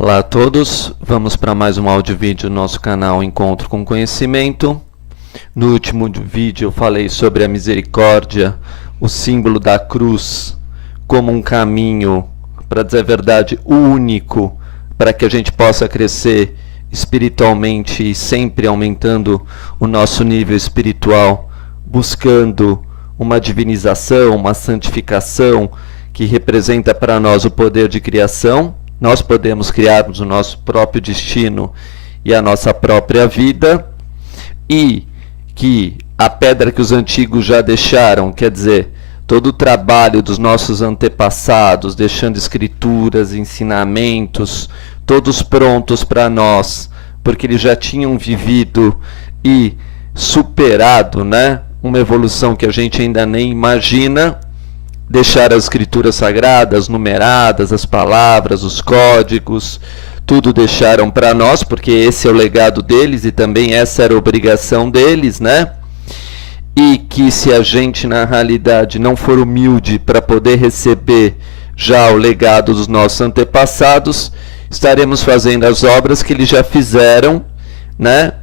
Olá a todos, vamos para mais um áudio vídeo do nosso canal Encontro com Conhecimento. No último vídeo eu falei sobre a misericórdia, o símbolo da cruz, como um caminho, para dizer a verdade, único, para que a gente possa crescer espiritualmente e sempre aumentando o nosso nível espiritual, buscando uma divinização, uma santificação que representa para nós o poder de criação. Nós podemos criarmos o nosso próprio destino e a nossa própria vida, e que a pedra que os antigos já deixaram, quer dizer, todo o trabalho dos nossos antepassados, deixando escrituras, ensinamentos, todos prontos para nós, porque eles já tinham vivido e superado, né, uma evolução que a gente ainda nem imagina. Deixar as escrituras sagradas, numeradas, as palavras, os códigos, tudo deixaram para nós, porque esse é o legado deles e também essa era a obrigação deles, né? E que se a gente, na realidade, não for humilde para poder receber já o legado dos nossos antepassados, estaremos fazendo as obras que eles já fizeram, né?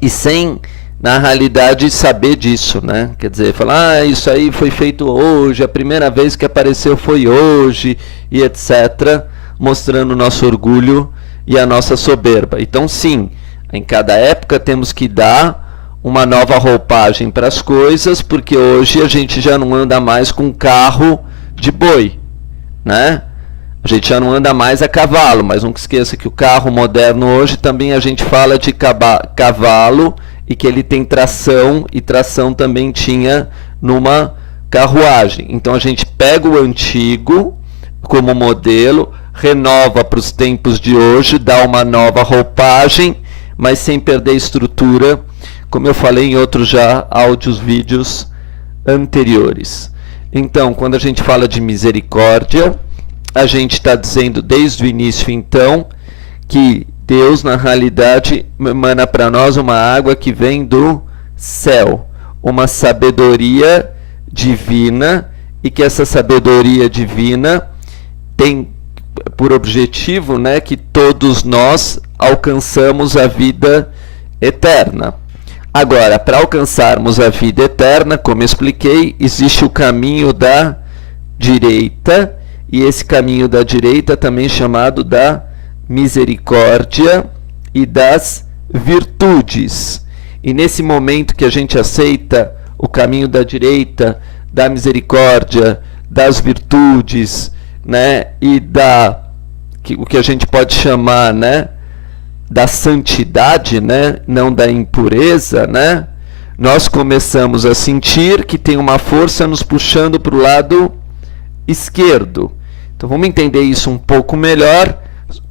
E sem, na realidade, saber disso, né? Quer dizer, falar, isso aí foi feito hoje, a primeira vez que apareceu foi hoje, e etc., mostrando o nosso orgulho e a nossa soberba. Então, sim, em cada época temos que dar uma nova roupagem para as coisas, porque hoje a gente já não anda mais com carro de boi, né? A gente já não anda mais a cavalo, mas não esqueça que o carro moderno hoje também a gente fala de cavalo, e que ele tem tração, e tração também tinha numa carruagem. Então a gente pega o antigo como modelo, renova para os tempos de hoje, dá uma nova roupagem, mas sem perder a estrutura, como eu falei em outros já áudios, vídeos anteriores. Então, quando a gente fala de misericórdia, a gente está dizendo desde o início, então, que Deus, na realidade, emana para nós uma água que vem do céu, uma sabedoria divina, e que essa sabedoria divina tem por objetivo, né, que todos nós alcançamos a vida eterna. Agora, para alcançarmos a vida eterna, como eu expliquei, existe o caminho da direita, e esse caminho da direita também chamado da misericórdia e das virtudes. E nesse momento que a gente aceita o caminho da direita, da misericórdia, das virtudes, né, e o que a gente pode chamar, né, da santidade, né, não da impureza, né, nós começamos a sentir que tem uma força nos puxando para o lado esquerdo. Então vamos entender isso um pouco melhor,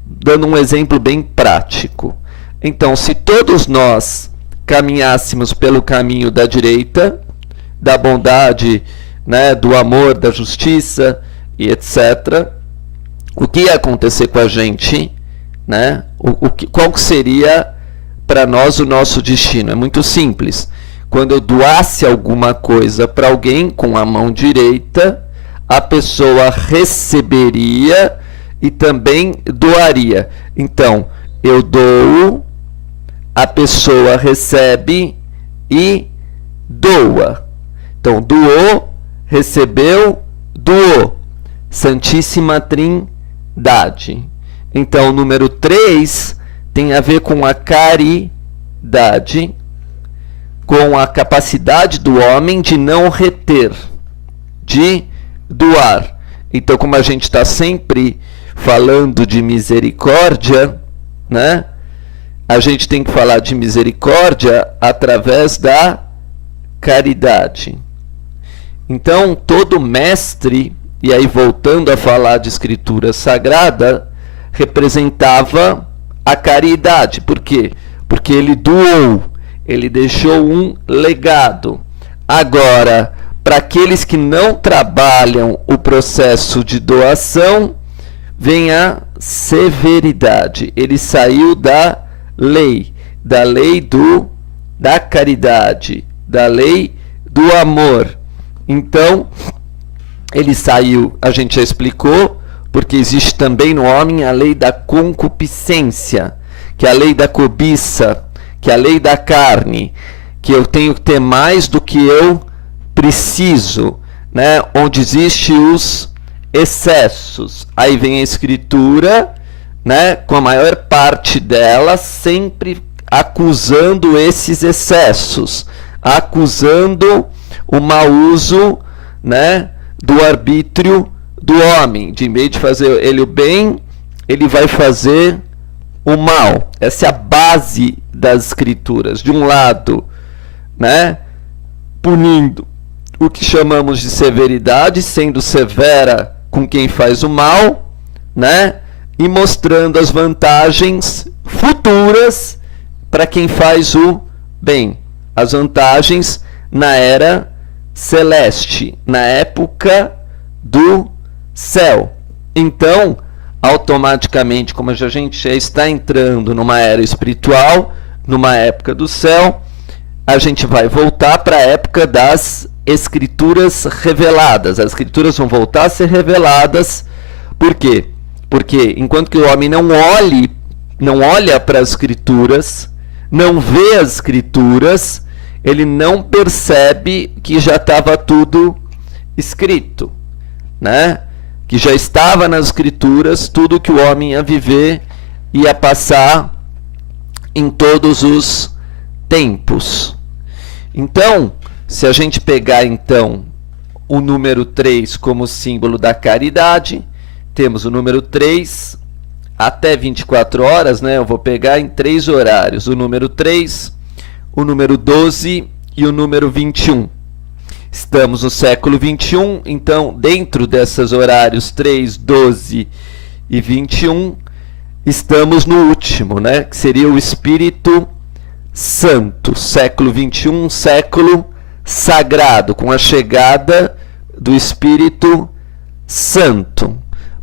dando um exemplo bem prático. Então, se todos nós caminhássemos pelo caminho da direita, da bondade, né, do amor, da justiça e etc., o que ia acontecer com a gente, né? Qual seria para nós o nosso destino? É muito simples. Quando eu doasse alguma coisa para alguém com a mão direita, a pessoa receberia e também doaria. Então, eu dou, a pessoa recebe e doa. Então, doou, recebeu, doou. Santíssima Trindade. Então, o número 3 tem a ver com a caridade, com a capacidade do homem de não reter, de doar. Então, como a gente está sempre falando de misericórdia, né, a gente tem que falar de misericórdia através da caridade. Então, todo mestre, e aí voltando a falar de escritura sagrada, representava a caridade. Por quê? Porque ele doou, ele deixou um legado. Agora, para aqueles que não trabalham o processo de doação, vem a severidade. Ele saiu da lei da caridade, da lei do amor. Então, ele saiu, a gente já explicou, porque existe também no homem a lei da concupiscência, que é a lei da cobiça, que é a lei da carne, que eu tenho que ter mais do que eu preciso, né? Onde existem os excessos. Aí vem a Escritura, né? Com a maior parte dela sempre acusando esses excessos, acusando o mau uso, né, do arbítrio do homem. De meio de fazer ele o bem, ele vai fazer o mal. Essa é a base das Escrituras. De um lado, né, punindo o que chamamos de severidade, sendo severa com quem faz o mal, né, e mostrando as vantagens futuras para quem faz o bem. As vantagens na era celeste, na época do céu. Então, automaticamente, como a gente já está entrando numa era espiritual, numa época do céu, a gente vai voltar para a época das Escrituras reveladas. As Escrituras vão voltar a ser reveladas. Por quê? Porque enquanto que o homem não olha para as Escrituras, não vê as Escrituras, ele não percebe que já estava tudo escrito, né? Que já estava nas Escrituras tudo que o homem ia viver, ia passar em todos os tempos. Então, se a gente pegar então o número 3 como símbolo da caridade, temos o número 3 até 24 horas, né? Eu vou pegar em 3 horários, o número 3, o número 12 e o número 21. Estamos no século 21, então dentro desses horários 3, 12 e 21, estamos no último, né? Que seria o Espírito Santo. Século 21, século sagrado, com a chegada do Espírito Santo.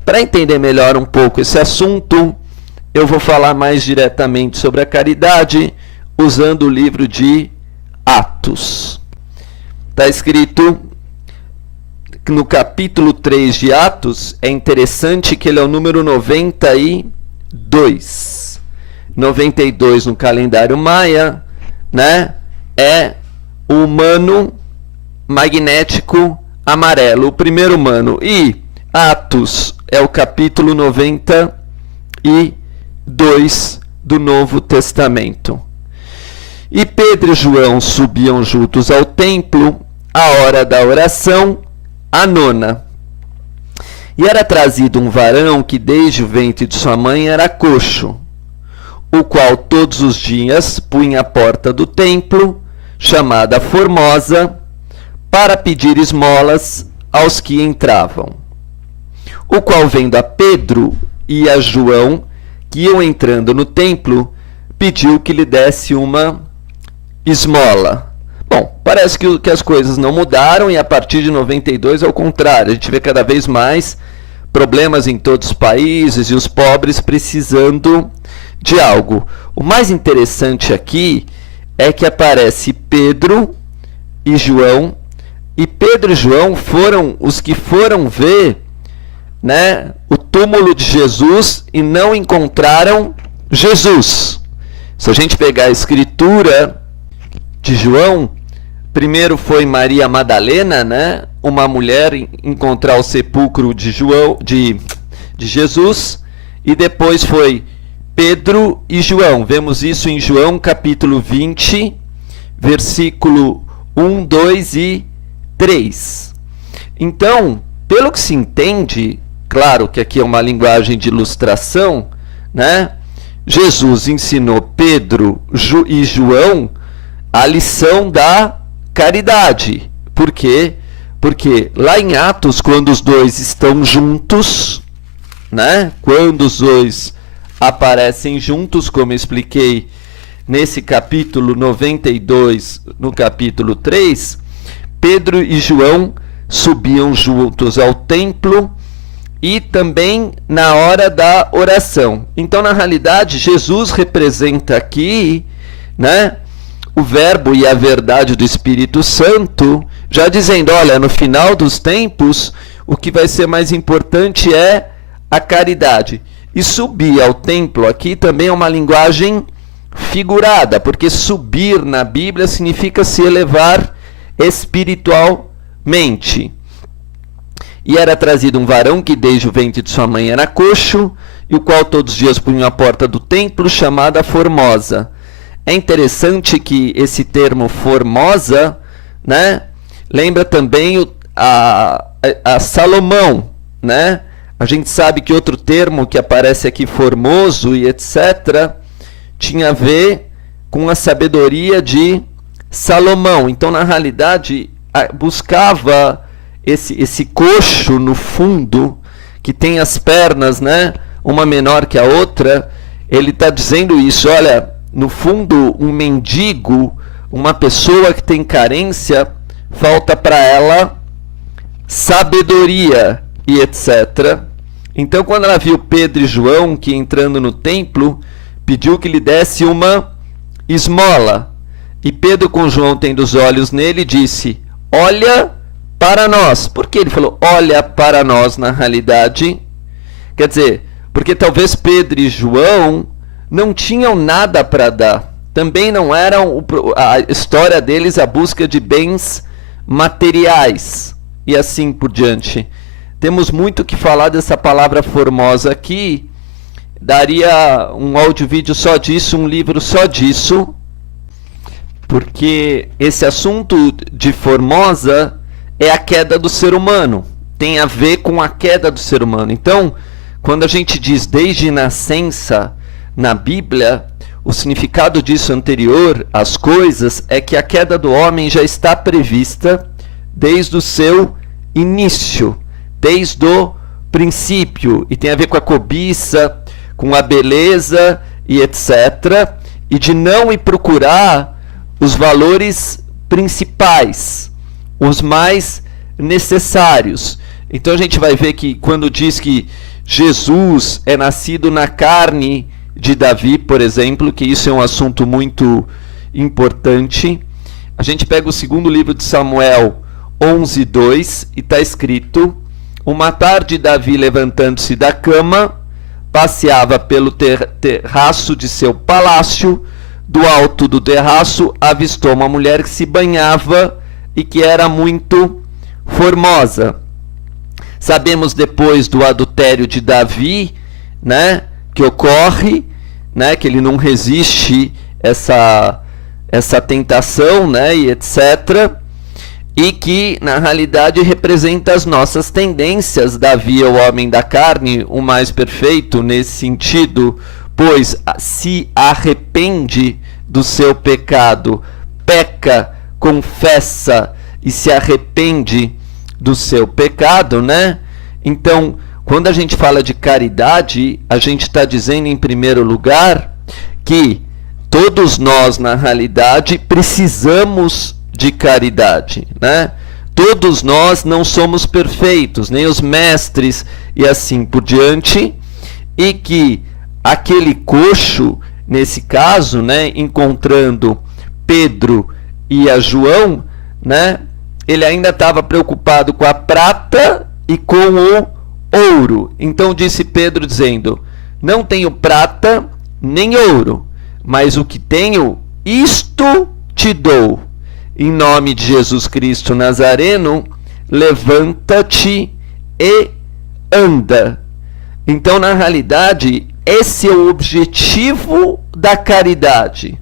Para entender melhor um pouco esse assunto, eu vou falar mais diretamente sobre a caridade, usando o livro de Atos. Está escrito no capítulo 3 de Atos, é interessante que ele é o número 92. 92 no calendário maia, né? É o humano magnético amarelo, o primeiro humano. E Atos é o capítulo 92 do Novo Testamento. E Pedro e João subiam juntos ao templo, à hora da oração, a nona. E era trazido um varão que desde o ventre de sua mãe era coxo, o qual todos os dias punha à porta do templo, chamada Formosa, para pedir esmolas aos que entravam. O qual, vendo a Pedro e a João, que iam entrando no templo, pediu que lhe desse uma esmola. Bom, parece que as coisas não mudaram, e a partir de 92 é o contrário. A gente vê cada vez mais problemas em todos os países e os pobres precisando de algo. O mais interessante aqui é que aparece Pedro e João, e Pedro e João foram os que foram ver, né, o túmulo de Jesus e não encontraram Jesus. Se a gente pegar a escritura de João, primeiro foi Maria Madalena, né, uma mulher, encontrar o sepulcro de Jesus, e depois foi Pedro e João. Vemos isso em João capítulo 20, versículo 1, 2 e 3. Então, pelo que se entende, claro que aqui é uma linguagem de ilustração, né? Jesus ensinou Pedro e João a lição da caridade. Por quê? Porque lá em Atos, quando os dois estão juntos, né? Quando os dois aparecem juntos, como eu expliquei nesse capítulo 92, no capítulo 3, Pedro e João subiam juntos ao templo e também na hora da oração. Então, na realidade, Jesus representa aqui, né, o verbo e a verdade do Espírito Santo, já dizendo, olha, no final dos tempos, o que vai ser mais importante é a caridade. E subir ao templo aqui também é uma linguagem figurada, porque subir na Bíblia significa se elevar espiritualmente. E era trazido um varão que desde o ventre de sua mãe era coxo, e o qual todos os dias punha a porta do templo, chamada Formosa. É interessante que esse termo Formosa, né, lembra também a Salomão, né? A gente sabe que outro termo que aparece aqui, formoso e etc., tinha a ver com a sabedoria de Salomão. Então, na realidade, buscava esse coxo no fundo, que tem as pernas, né, uma menor que a outra. Ele está dizendo isso, olha, no fundo, um mendigo, uma pessoa que tem carência, falta para ela sabedoria e etc. Então, quando ela viu Pedro e João, que entrando no templo, pediu que lhe desse uma esmola. E Pedro, com João tendo os olhos nele, disse: olha para nós. Por que ele falou olha para nós na realidade? Quer dizer, porque talvez Pedro e João não tinham nada para dar. Também não eram a história deles a busca de bens materiais e assim por diante. Temos muito que falar dessa palavra formosa aqui. Daria um áudio-vídeo só disso, um livro só disso, porque esse assunto de Formosa é a queda do ser humano, tem a ver com a queda do ser humano. Então, quando a gente diz desde nascença na Bíblia, o significado disso anterior às coisas é que a queda do homem já está prevista desde o seu início, desde o princípio, e tem a ver com a cobiça, com a beleza e etc., e de não ir procurar os valores principais, os mais necessários. Então a gente vai ver que quando diz que Jesus é nascido na carne de Davi, por exemplo, que isso é um assunto muito importante, a gente pega o segundo livro de Samuel 11:2 e está escrito: uma tarde Davi, levantando-se da cama, passeava pelo terraço de seu palácio. Do alto do terraço avistou uma mulher que se banhava e que era muito formosa. Sabemos depois do adultério de Davi, né, que ocorre, né, que ele não resiste essa tentação, né, e etc., e que na realidade representa as nossas tendências. Davi é o homem da carne, o mais perfeito nesse sentido, pois se arrepende do seu pecado, peca, confessa e se arrepende do seu pecado, né? Então, quando a gente fala de caridade, a gente está dizendo em primeiro lugar que todos nós na realidade precisamos de caridade, né? Todos nós não somos perfeitos, nem os mestres e assim por diante, e que aquele coxo, nesse caso, né, encontrando Pedro e a João, né, ele ainda estava preocupado com a prata e com o ouro. Então disse Pedro, dizendo: não tenho prata nem ouro, mas o que tenho, isto te dou. Em nome de Jesus Cristo Nazareno, levanta-te e anda. Então, na realidade, esse é o objetivo da caridade: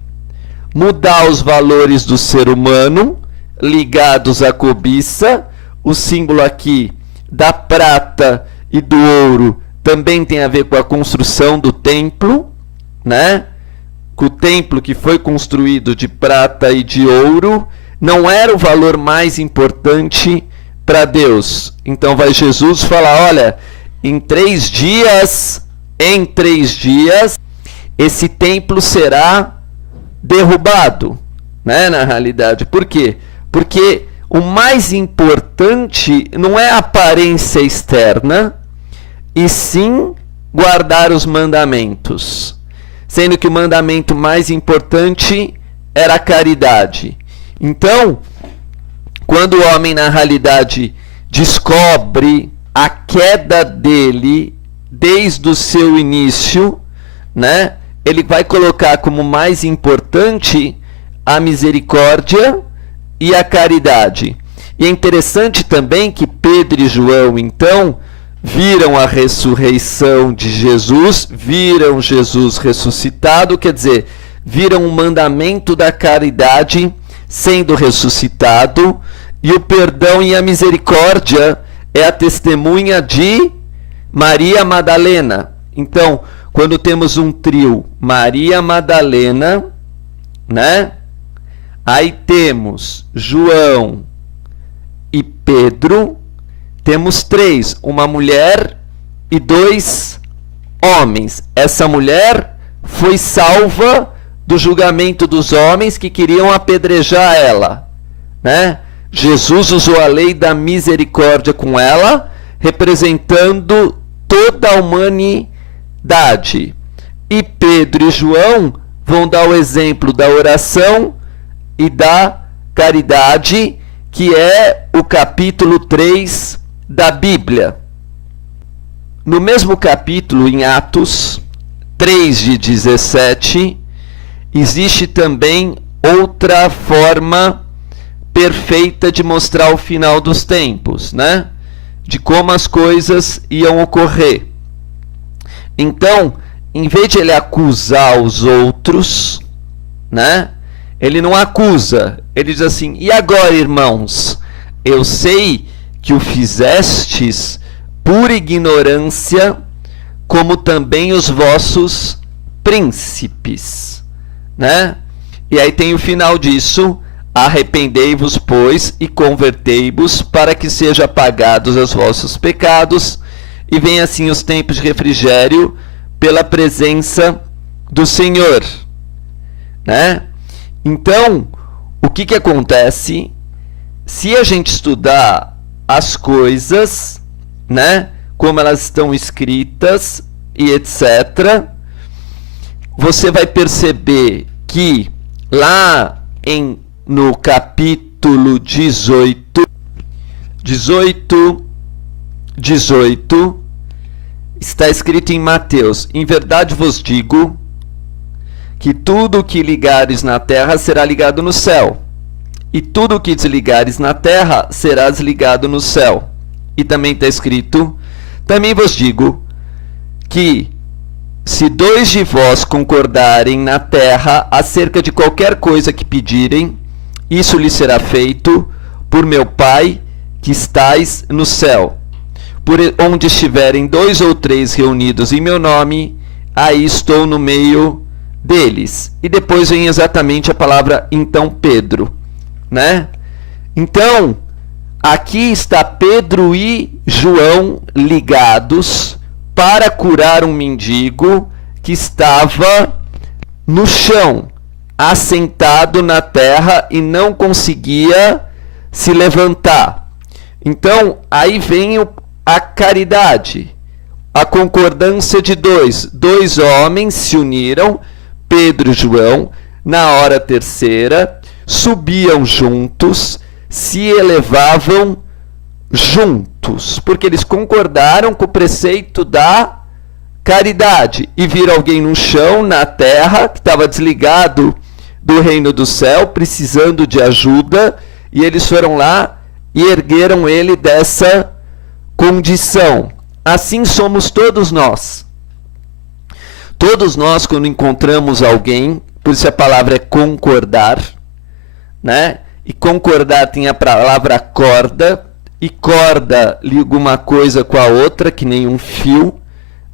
mudar os valores do ser humano ligados à cobiça. O símbolo aqui da prata e do ouro também tem a ver com a construção do templo, né? O templo que foi construído de prata e de ouro não era o valor mais importante para Deus. Então vai Jesus falar: olha, em 3 dias, esse templo será derrubado, né, na realidade. Por quê? Porque o mais importante não é a aparência externa, e sim guardar os mandamentos. Sendo que o mandamento mais importante era a caridade. Então, quando o homem na realidade descobre a queda dele desde o seu início, né, ele vai colocar como mais importante a misericórdia e a caridade. E é interessante também que Pedro e João, então, viram a ressurreição de Jesus, viram Jesus ressuscitado, quer dizer, viram o mandamento da caridade sendo ressuscitado, e o perdão e a misericórdia é a testemunha de Maria Madalena. Então, quando temos um trio, Maria Madalena, né? Aí temos João e Pedro, temos 3, uma mulher e 2 homens. Essa mulher foi salva do julgamento dos homens que queriam apedrejar ela, né? Jesus usou a lei da misericórdia com ela, representando toda a humanidade. E Pedro e João vão dar o exemplo da oração e da caridade, que é o capítulo 3 da Bíblia. No mesmo capítulo, em Atos 3:17, existe também outra forma perfeita de mostrar o final dos tempos, né? De como as coisas iam ocorrer. Então, em vez de ele acusar os outros, né? Ele não acusa, ele diz assim: e agora, irmãos, eu sei que o fizestes por ignorância, como também os vossos príncipes, né? E aí tem o final disso: arrependei-vos, pois, e convertei-vos, para que sejam apagados os vossos pecados, e venham assim os tempos de refrigério pela presença do Senhor, né? Então, o que acontece? Se a gente estudar as coisas, né, como elas estão escritas e etc., você vai perceber que lá no capítulo 18, está escrito em Mateus: em verdade vos digo que tudo o que ligares na terra será ligado no céu, e tudo o que desligares na terra será desligado no céu. E também está escrito: também vos digo que se 2 de vós concordarem na terra acerca de qualquer coisa que pedirem, isso lhe será feito por meu Pai que estais no céu. Por onde estiverem 2 ou 3 reunidos em meu nome, aí estou no meio deles. E depois vem exatamente a palavra então Pedro, né? Então, aqui está Pedro e João ligados para curar um mendigo que estava no chão, assentado na terra e não conseguia se levantar. Então, aí vem a caridade, a concordância de 2 homens se uniram, Pedro e João, na hora terceira, subiam juntos, se elevavam juntos, porque eles concordaram com o preceito da caridade, e viram alguém no chão, na terra, que estava desligado do reino do céu, precisando de ajuda, e eles foram lá e ergueram ele dessa condição. Assim somos todos nós. Todos nós, quando encontramos alguém, por isso a palavra é concordar, né? E concordar tem a palavra corda, e corda liga uma coisa com a outra, que nem um fio,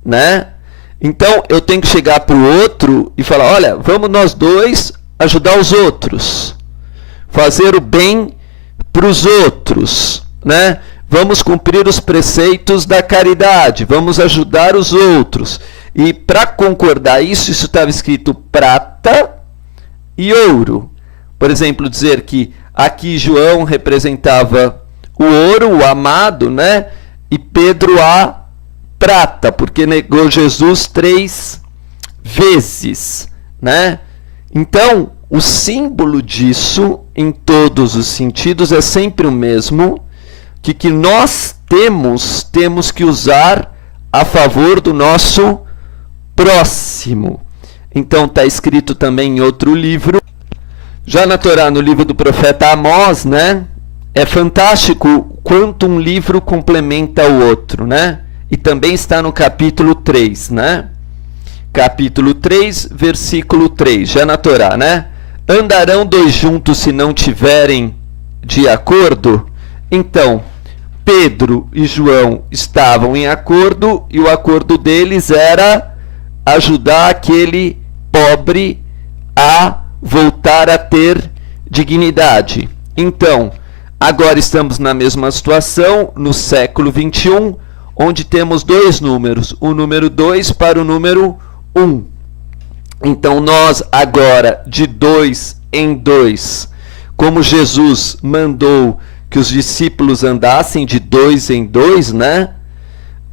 né? Então eu tenho que chegar para o outro e falar: olha, vamos nós dois ajudar os outros, fazer o bem para os outros, né? Vamos cumprir os preceitos da caridade, vamos ajudar os outros. E para concordar isso estava escrito prata e ouro. Por exemplo, dizer que aqui João representava o ouro, o amado, né? E Pedro a prata, porque negou Jesus 3 vezes, né? Então, o símbolo disso, em todos os sentidos, é sempre o mesmo, que nós temos que usar a favor do nosso próximo. Então está escrito também em outro livro, já na Torá, no livro do profeta Amós, né? É fantástico quanto um livro complementa o outro, né? E também está no capítulo 3, né? Capítulo 3, versículo 3, já na Torá, né? Andarão dois juntos se não tiverem de acordo? Então, Pedro e João estavam em acordo, e o acordo deles era ajudar aquele pobre a voltar a ter dignidade. Então, agora estamos na mesma situação, no século 21, onde temos dois números, o número 2 para o número 1. Então, nós agora, de 2 em 2, como Jesus mandou que os discípulos andassem de 2 em 2, né?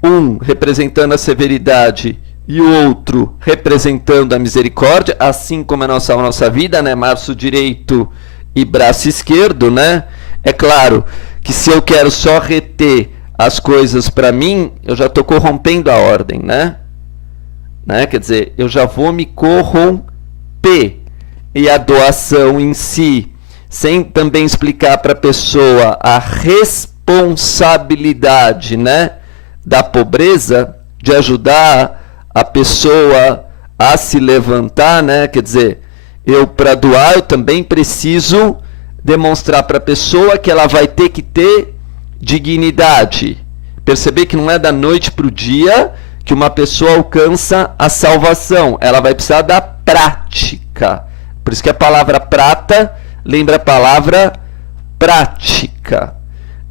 Um representando a severidade e o outro representando a misericórdia, assim como a nossa vida, né? Braço direito e braço esquerdo, né? É claro que se eu quero só reter as coisas para mim, eu já estou corrompendo a ordem, né? Quer dizer, eu já vou me corromper. E a doação em si, sem também explicar para a pessoa a responsabilidade, né, da pobreza, de ajudar a pessoa a se levantar, né? Quer dizer, eu para doar, eu também preciso demonstrar para a pessoa que ela vai ter que ter dignidade. Perceber que não é da noite para o dia que uma pessoa alcança a salvação. Ela vai precisar da prática. Por isso que a palavra prata lembra a palavra prática.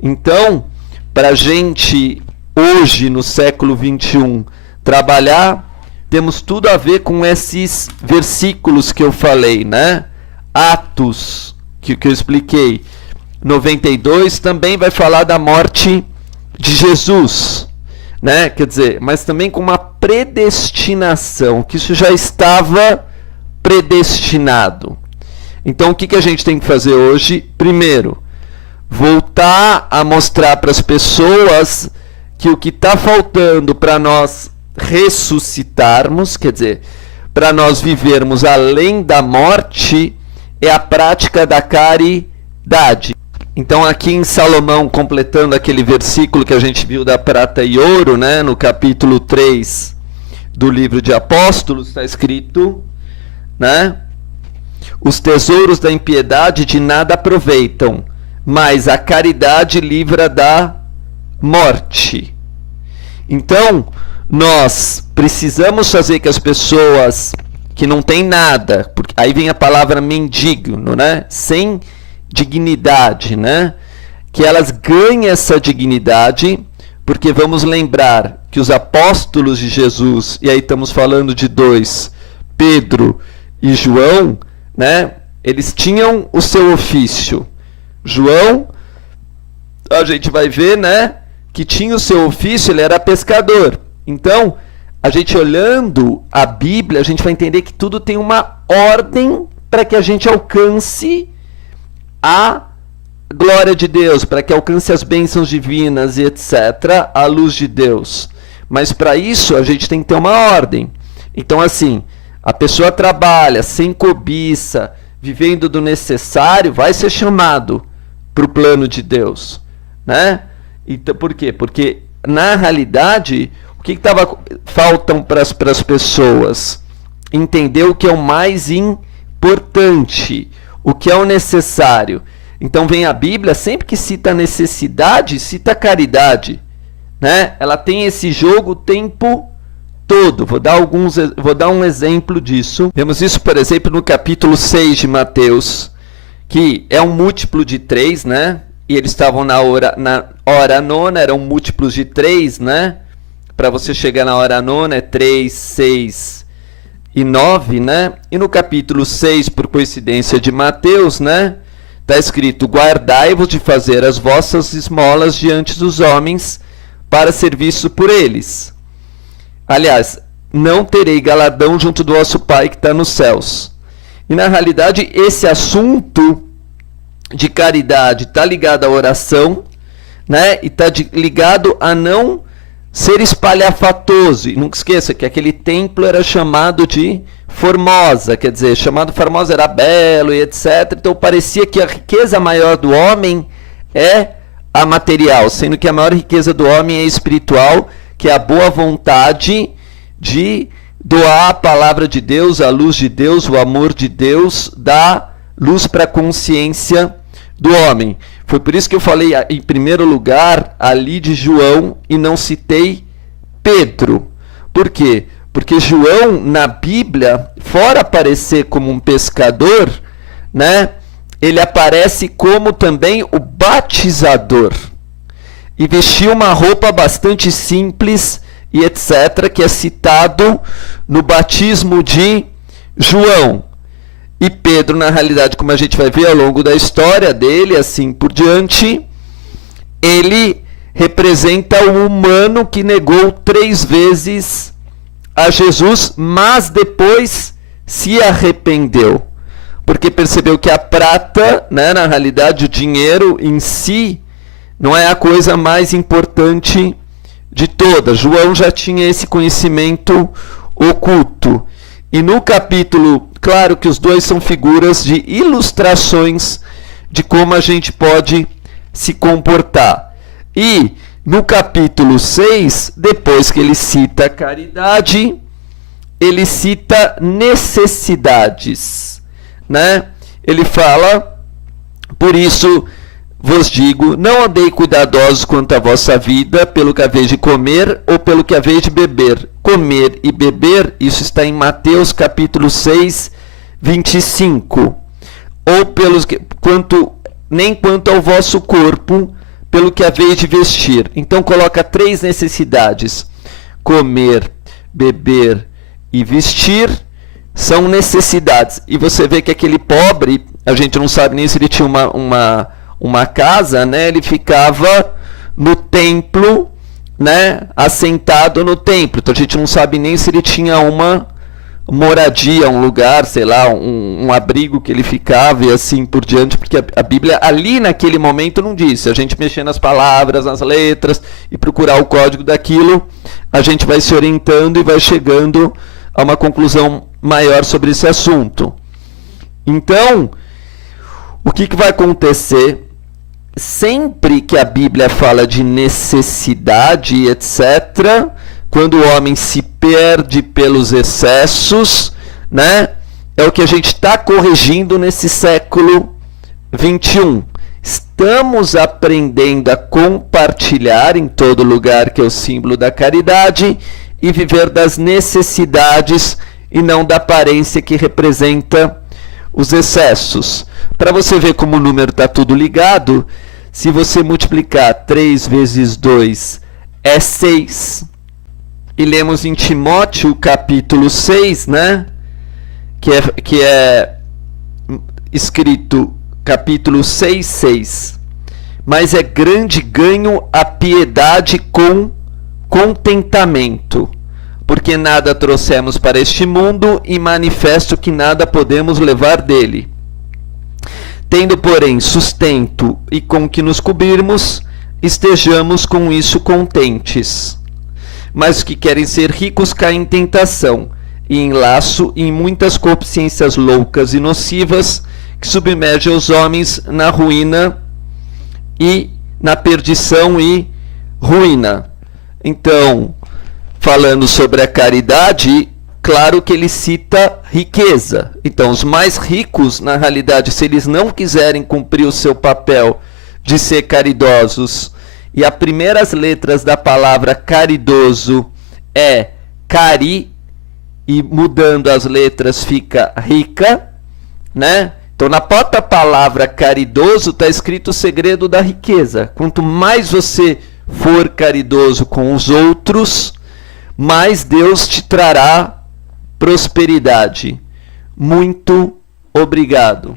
Então, para a gente hoje, no século 21, trabalhar, temos tudo a ver com esses versículos que eu falei, né? Atos, que eu expliquei, 92, também vai falar da morte de Jesus, né? Quer dizer, mas também com uma predestinação, que isso já estava predestinado. Então, o que a gente tem que fazer hoje? Primeiro, voltar a mostrar para as pessoas que o que está faltando para nós ressuscitarmos, quer dizer, para nós vivermos além da morte, é a prática da caridade. Então, aqui em Salomão, completando aquele versículo que a gente viu da prata e ouro, né, no capítulo 3 do livro de Apóstolos, está escrito, né? Os tesouros da impiedade de nada aproveitam, mas a caridade livra da morte. Então, nós precisamos fazer que as pessoas que não têm nada, porque aí vem a palavra mendigo, né? Sem dignidade, né? Que elas ganhem essa dignidade, porque vamos lembrar que os apóstolos de Jesus, e aí estamos falando de dois, Pedro e João, né? Eles tinham o seu ofício. João, a gente vai ver, né, que tinha o seu ofício, ele era pescador. Então, a gente olhando a Bíblia, a gente vai entender que tudo tem uma ordem para que a gente alcance a glória de Deus, para que alcance as bênçãos divinas e etc., a luz de Deus. Mas para isso a gente tem que ter uma ordem. Então, assim, a pessoa trabalha sem cobiça, vivendo do necessário, vai ser chamado para o plano de Deus, né? Então, por quê? Porque, na realidade, o que faltam para as pessoas? Entender o que é o mais importante, o que é o necessário. Então, vem a Bíblia, sempre que cita necessidade, cita caridade, né? Ela tem esse jogo o tempo todo. Vou dar um exemplo disso. Vemos isso, por exemplo, no capítulo 6 de Mateus, que é um múltiplo de 3, né? E eles estavam na hora nona, eram múltiplos de 3, né? Para você chegar na hora nona é 3, 6 e 9, né? E no capítulo 6, por coincidência de Mateus, né? Está escrito: guardai-vos de fazer as vossas esmolas diante dos homens, para ser visto por eles. Aliás, não terei galardão junto do vosso Pai que está nos céus. E na realidade, esse assunto de caridade está ligado à oração, né? E está ligado a não ser espalhafatoso. E nunca esqueça que aquele templo era chamado de Formosa, quer dizer, chamado Formosa era belo e etc. Então parecia que a riqueza maior do homem é a material, sendo que a maior riqueza do homem é espiritual, que é a boa vontade de doar a palavra de Deus, a luz de Deus, o amor de Deus, dar luz para a consciência do homem. Foi por isso que eu falei em primeiro lugar ali de João e não citei Pedro. Por quê? Porque João, na Bíblia, fora aparecer como um pescador, né, ele aparece como também o batizador. E vestia uma roupa bastante simples e etc., que é citado no batismo de João. E Pedro, na realidade, como a gente vai ver ao longo da história dele, assim por diante, ele representa o humano que negou 3 vezes a Jesus, mas depois se arrependeu. Porque percebeu que a prata, né, na realidade, o dinheiro em si, não é a coisa mais importante de todas. João já tinha esse conhecimento oculto. E no capítulo, claro que os dois são figuras de ilustrações de como a gente pode se comportar. E no capítulo 6, depois que ele cita a caridade, ele cita necessidades, né? Ele fala, por isso vos digo, não andei cuidadosos quanto à vossa vida, pelo que haveis de comer ou pelo que haveis de beber. Comer e beber, isso está em Mateus capítulo 6, 25. Ou pelos que, nem quanto ao vosso corpo, pelo que haveis de vestir. Então coloca 3 necessidades: comer, beber e vestir são necessidades. E você vê que aquele pobre, a gente não sabe nem se ele tinha uma casa, né? Ele ficava no templo, né? Assentado no templo. Então a gente não sabe nem se ele tinha uma moradia, um lugar, sei lá, um abrigo que ele ficava e assim por diante, porque a Bíblia ali naquele momento não disse. A gente mexer nas palavras, nas letras e procurar o código daquilo, a gente vai se orientando e vai chegando a uma conclusão maior sobre esse assunto. Então, o que vai acontecer? Sempre que a Bíblia fala de necessidade, etc., quando o homem se perde pelos excessos, né, é o que a gente está corrigindo nesse século 21. Estamos aprendendo a compartilhar em todo lugar, que é o símbolo da caridade, e viver das necessidades e não da aparência que representa os excessos. Para você ver como o número está tudo ligado, se você multiplicar 3 vezes 2 é 6. E lemos em Timóteo capítulo 6, né? Que é escrito capítulo 6, 6. Mas é grande ganho a piedade com contentamento, porque nada trouxemos para este mundo e manifesto que nada podemos levar dele. Tendo, porém, sustento e com que nos cobrirmos, estejamos com isso contentes. Mas os que querem ser ricos caem em tentação e em laço e em muitas concupiscências loucas e nocivas que submergem os homens na ruína e na perdição e ruína. Então, falando sobre a caridade, claro que ele cita riqueza. Então, os mais ricos, na realidade, se eles não quiserem cumprir o seu papel de ser caridosos, e as primeiras letras da palavra caridoso é cari, e mudando as letras fica rica, né? Então, na própria palavra caridoso está escrito o segredo da riqueza. Quanto mais você for caridoso com os outros, mais Deus te trará prosperidade. Muito obrigado.